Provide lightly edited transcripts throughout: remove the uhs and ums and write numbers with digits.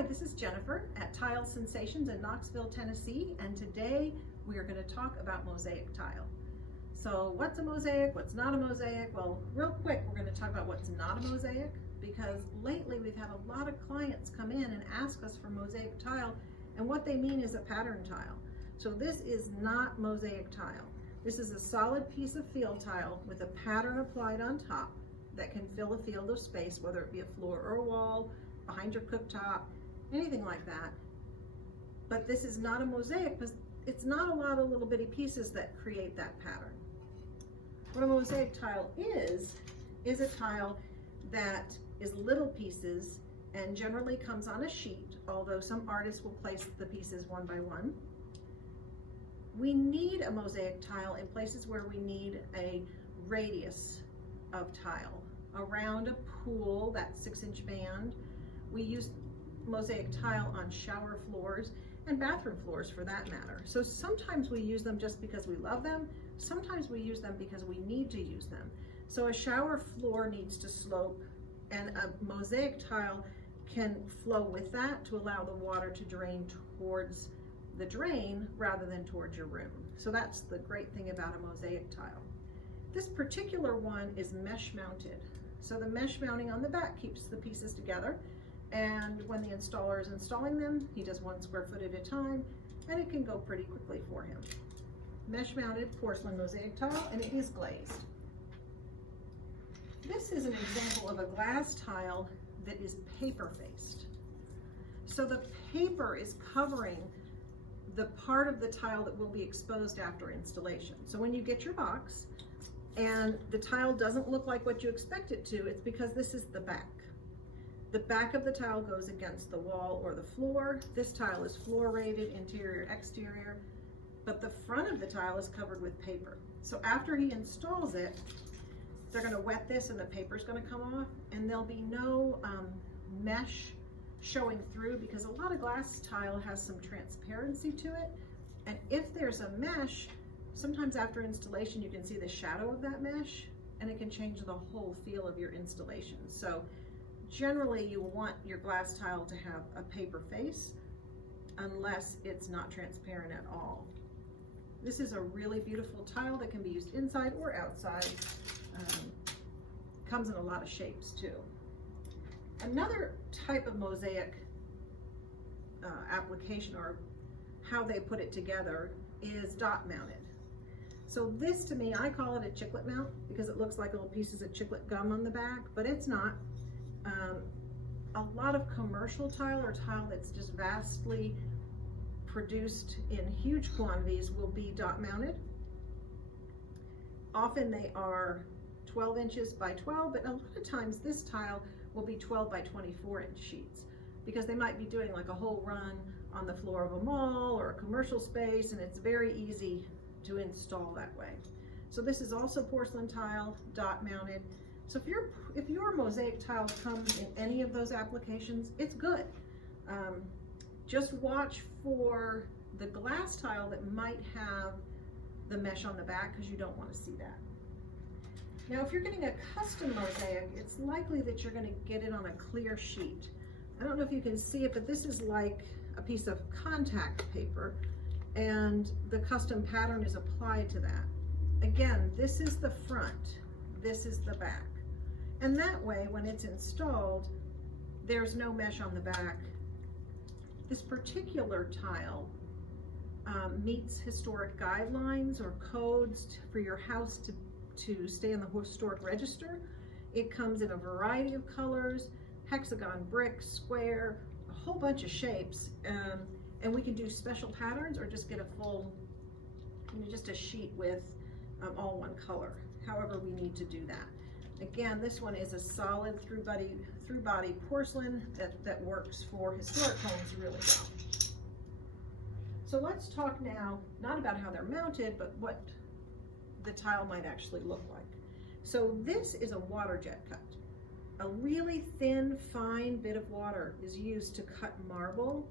Hi, this is Jennifer at Tile Sensations in Knoxville, Tennessee, and today we are going to talk about mosaic tile. So what's a mosaic? What's not a mosaic? Well, real quick, we're going to talk about what's not a mosaic, because lately we've had a lot of clients come in and ask us for mosaic tile, and what they mean is a pattern tile. So this is not mosaic tile. This is a solid piece of field tile with a pattern applied on top that can fill a field of space, whether it be a floor or a wall, behind your cooktop, anything like that. But this is not a mosaic because it's not a lot of little bitty pieces that create that pattern. What a mosaic tile is a tile that is little pieces and generally comes on a sheet, although some artists will place the pieces one by one. We need a mosaic tile in places where we need a radius of tile. Around a pool, that 6-inch band. We use mosaic tile on shower floors and bathroom floors for that matter. So sometimes we use them just because we love them. Sometimes we use them because we need to use them. So a shower floor needs to slope, and a mosaic tile can flow with that to allow the water to drain towards the drain rather than towards your room. So that's the great thing about a mosaic tile. This particular one is mesh mounted. So the mesh mounting on the back keeps the pieces together, and when the installer is installing them, he does 1 square foot at a time, and it can go pretty quickly for him. Mesh mounted porcelain mosaic tile, and it is glazed. This is an example of a glass tile that is paper faced. So the paper is covering the part of the tile that will be exposed after installation. So when you get your box and the tile doesn't look like what you expect it to, it's because this is the back. The back of the tile goes against the wall or the floor. This tile is floor rated, interior, exterior, but the front of the tile is covered with paper. So after he installs it, they're gonna wet this and the paper's gonna come off, and there'll be no mesh showing through, because a lot of glass tile has some transparency to it. And if there's a mesh, sometimes after installation, you can see the shadow of that mesh, and it can change the whole feel of your installation. So generally you want your glass tile to have a paper face unless it's not transparent at all. This is a really beautiful tile that can be used inside or outside. Comes in a lot of shapes too. Another type of mosaic application, or how they put it together, is dot mounted. So this, to me, I call it a chiclet mount because it looks like little pieces of chiclet gum on the back, but it's not. A lot of commercial tile, or tile that's just vastly produced in huge quantities, will be dot mounted. Often they are 12 inches by 12, but a lot of times this tile will be 12 by 24 inch sheets, because they might be doing like a whole run on the floor of a mall or a commercial space, and it's very easy to install that way. So this is also porcelain tile, dot mounted. So if your mosaic tile comes in any of those applications, it's good. Just watch for the glass tile that might have the mesh on the back, because you don't want to see that. Now, if you're getting a custom mosaic, it's likely that you're going to get it on a clear sheet. I don't know if you can see it, but this is like a piece of contact paper, and the custom pattern is applied to that. Again, this is the front, this is the back. And that way, when it's installed, there's no mesh on the back. This particular tile meets historic guidelines or codes for your house to stay in the historic register. It comes in a variety of colors, hexagon, brick, square, a whole bunch of shapes, and we can do special patterns or just get a full, just a sheet with all one color, however we need to do that. Again, this one is a solid through body porcelain that works for historic homes really well. So let's talk now, not about how they're mounted, but what the tile might actually look like. So this is a water jet cut. A really thin, fine bit of water is used to cut marble,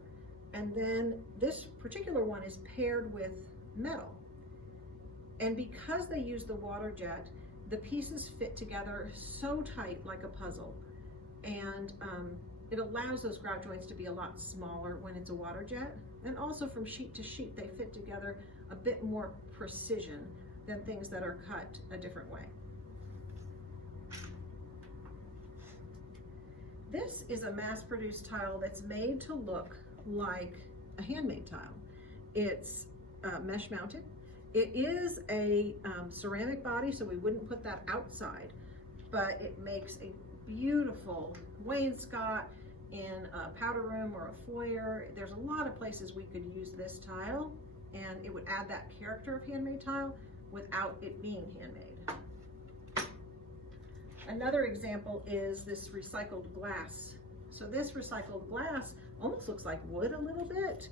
and then this particular one is paired with metal. And because they use the water jet, the pieces fit together so tight like a puzzle. And it allows those grout joints to be a lot smaller when it's a water jet. And also from sheet to sheet, they fit together a bit more precision than things that are cut a different way. This is a mass-produced tile that's made to look like a handmade tile. It's mesh mounted. It is a ceramic body, so we wouldn't put that outside, but it makes a beautiful wainscot in a powder room or a foyer. There's a lot of places we could use this tile, and it would add that character of handmade tile without it being handmade. Another example is this recycled glass. So this recycled glass almost looks like wood a little bit,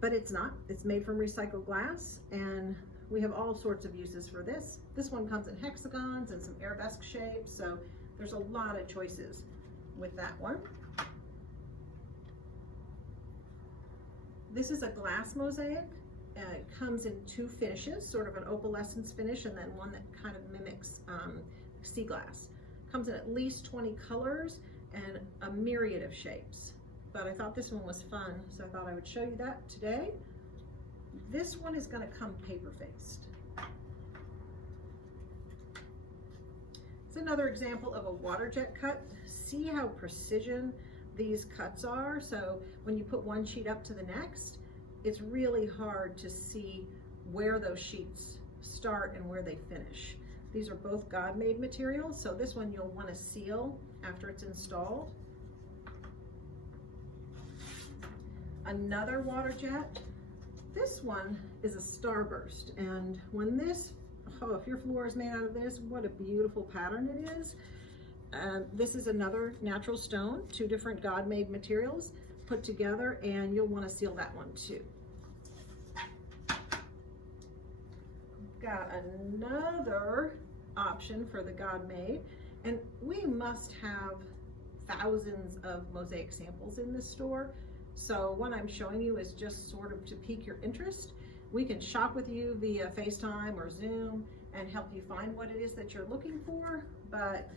but it's not. It's made from recycled glass, and we have all sorts of uses for this. This one comes in hexagons and some arabesque shapes, so there's a lot of choices with that one. This is a glass mosaic. It comes in two finishes, sort of an opalescence finish and then one that kind of mimics sea glass. Comes in at least 20 colors and a myriad of shapes. But I thought this one was fun, so I thought I would show you that today. This one is going to come paper-faced. It's another example of a water jet cut. See how precision these cuts are? So when you put one sheet up to the next, it's really hard to see where those sheets start and where they finish. These are both God-made materials, so this one you'll want to seal after it's installed. Another water jet. This one is a starburst, and when this, oh, if your floor is made out of this, what a beautiful pattern it is. This is another natural stone, two different God-made materials put together, and you'll want to seal that one too. Got another option for the God-made, and we must have thousands of mosaic samples in this store. So what I'm showing you is just sort of to pique your interest. We can shop with you via FaceTime or Zoom and help you find what it is that you're looking for, but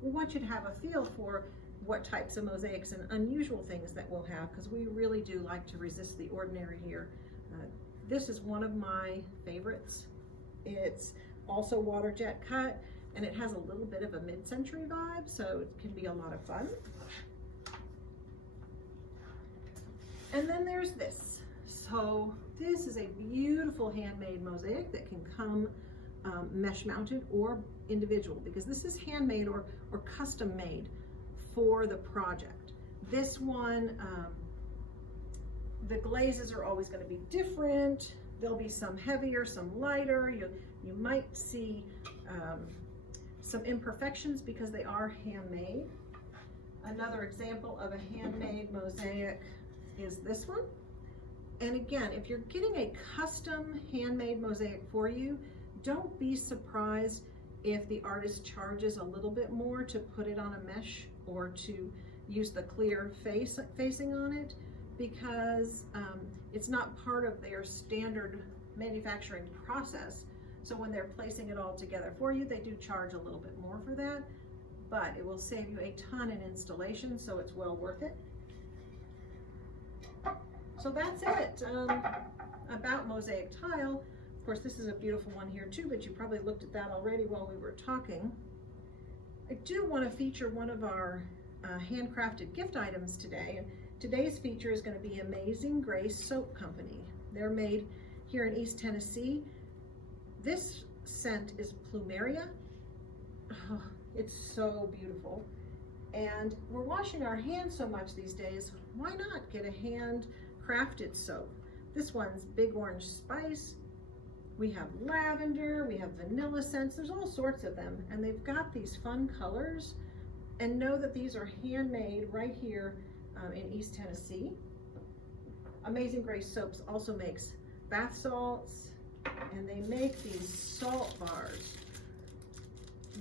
we want you to have a feel for what types of mosaics and unusual things that we'll have, because we really do like to resist the ordinary here. This is one of my favorites. It's also water jet cut, and it has a little bit of a mid-century vibe, so it can be a lot of fun. And then there's this. So this is a beautiful handmade mosaic that can come mesh mounted or individual, because this is handmade or custom made for the project. This one, the glazes are always going to be different. There'll be some heavier, some lighter. You might see some imperfections because they are handmade. Another example of a handmade mosaic is this one. And again, if you're getting a custom handmade mosaic for you, don't be surprised if the artist charges a little bit more to put it on a mesh or to use the clear facing on it, because it's not part of their standard manufacturing process. So when they're placing it all together for you, they do charge a little bit more for that, but it will save you a ton in installation, so it's well worth it. So that's it about mosaic tile. Of course, this is a beautiful one here too, but you probably looked at that already while we were talking. I do want to feature one of our handcrafted gift items today. And today's feature is going to be Amazing Grace Soap Company. They're made here in East Tennessee. This scent is Plumeria. Oh, it's so beautiful. And we're washing our hands so much these days, why not get a handcrafted soap? This one's Big Orange Spice. We have lavender, we have vanilla scents, there's all sorts of them, and they've got these fun colors. And know that these are handmade right here in East Tennessee. Amazing Grace Soaps also makes bath salts, and they make these salt bars.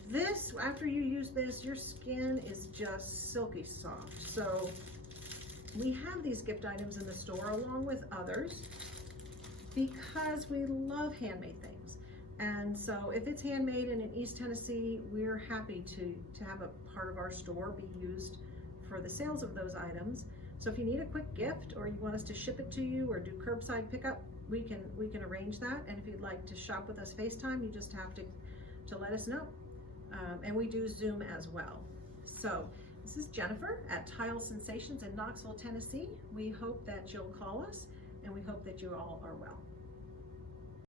This, after you use this, your skin is just silky soft. So we have these gift items in the store along with others because we love handmade things. And so if it's handmade and in East Tennessee, we're happy to have a part of our store be used for the sales of those items. So if you need a quick gift, or you want us to ship it to you, or do curbside pickup, we can arrange that. And if you'd like to shop with us FaceTime, you just have to let us know. And we do Zoom as well. So this is Jennifer at Tile Sensations in Knoxville, Tennessee. We hope that you'll call us, and we hope that you all are well.